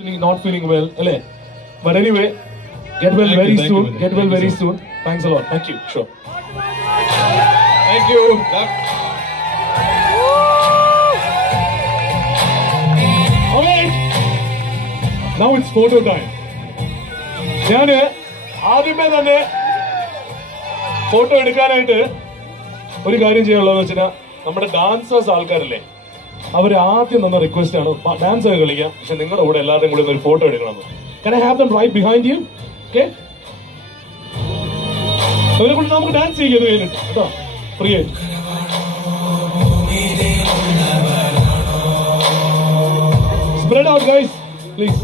not feeling well, but anyway, get well very soon. Get well very soon. Thanks a lot. Thank you. Sure. Thank you. Alright. Now it's photo time. ഞാൻ ആദ്യമേ തന്നെ photo എടുക്കാനായിട്ട് ഒരു കാര്യം ചെയ്യാനുള്ളതെന്ന് വെച്ചാൽ നമ്മുടെ dancers ആൾക്കാരല്ലേ, അവർ ആദ്യം തന്ന റിക്വസ്റ്റ് ആണ് ഡാൻസ് ഒക്കെ കളിക്കാം, പക്ഷെ നിങ്ങളുടെ കൂടെ എല്ലാവരുടെയും കൂടെ ഒരു ഫോട്ടോ എടുക്കണം. Can I have them right behind you? Okay? അവരെ കൊണ്ട് നമുക്ക് ഡാൻസ് ചെയ്ത് കഴിഞ്ഞിട്ട് കേട്ടോ, ഫ്രീ ആയിട്ട്. Spread out guys, please.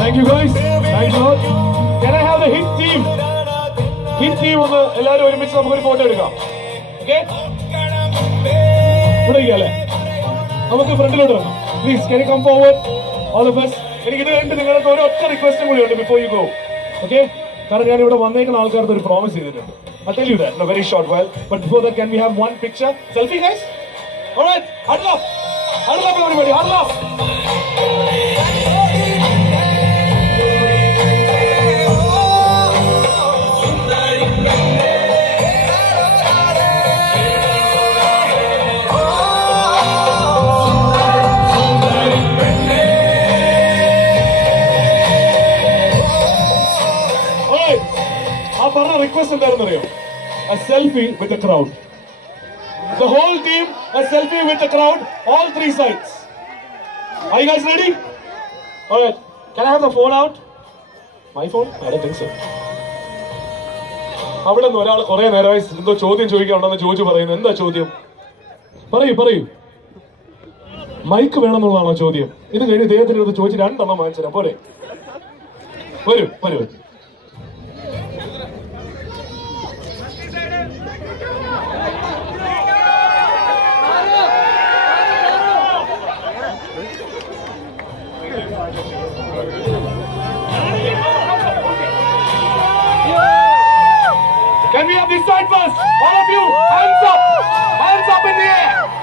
Thank you guys. Thanks a lot. Can I have the hit team? Hit team ഒന്ന് എല്ലാവരും ഒരുമിച്ച് നമുക്കൊരു ഫോട്ടോ എടുക്കാം. ഓക്കെ, ഇവിടെ ഇരിക്കാല്ലേ, നമുക്ക് ഫ്രണ്ടിലോട്ട് വരണം. Please can you come forward all of us? എനിക്ക് ഇത് കഴിഞ്ഞിട്ട് നിങ്ങൾക്ക് ഒരു ഒറ്റ റിക്വസ്റ്റും കൂടി ഉണ്ട് before you go. ഓക്കെ, കാരണം ഞാൻ ഇവിടെ വന്നേക്കുന്ന ആൾക്കാർക്ക് ഒരു പ്രോമിസ് ചെയ്തിട്ടുണ്ട്. I'll tell you that in a very short while, but before that can we have one picture? Selfie guys? All right, huddle up. Huddle up everybody, huddle up. Request എന്താണെന്നറിയോ? A selfie with the crowd. The whole team, a selfie with the crowd, all three sides. Are you guys ready? All right. Can I have the phone out? My phone? I don't think so. അവിടെ നിന്ന് ഒരാൾ കുറെ നേരമായി എന്തോ ചോദ്യം ചോദിക്കാനുണ്ടെന്ന് ചോദിച്ചു പറയുന്നു. എന്താ ചോദ്യം? പറയൂ. മൈക്ക് വേണമെന്നുള്ളതാണോ ചോദ്യം? ഇത് കഴിഞ്ഞ് ഇദ്ദേഹത്തിന് ചോദിച്ച് 2 വാങ്ങിച്ചു തരാം പോരെ? വരൂ.